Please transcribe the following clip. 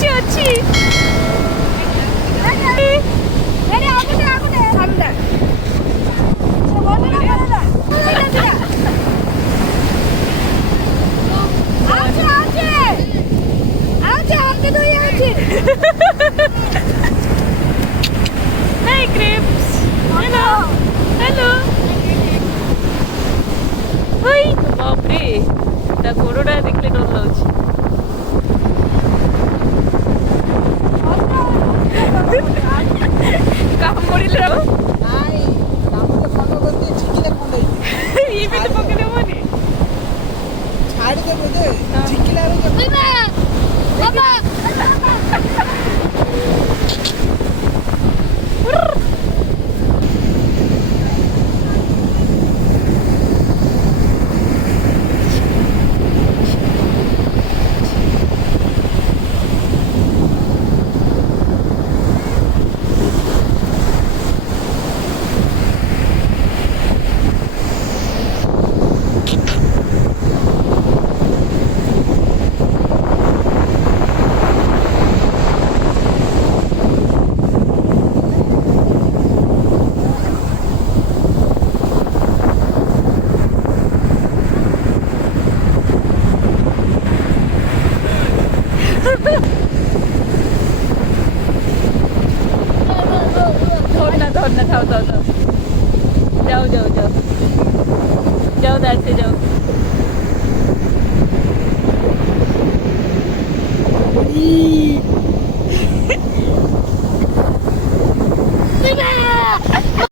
ଅଛି ଅଛି Hey Crips. Hello. Hello. Hi. बापरे त्या कोरोडा देखले डर लाଗୁଛି କାମୁଡ଼ିଲେ ନାଇଁ କାମୁଡିଲେ ଫଟୋ କରିତେ ଝିକିଲେ କଣ ହେଇଛି ଏମିତି ପକେଇଦେବନି ଛାଡ଼ିଦେବୁ ଯେ ଝିକିଲା धोरना थाओ जाओ जाओ जाओ जाओ जाओ दार से जाओ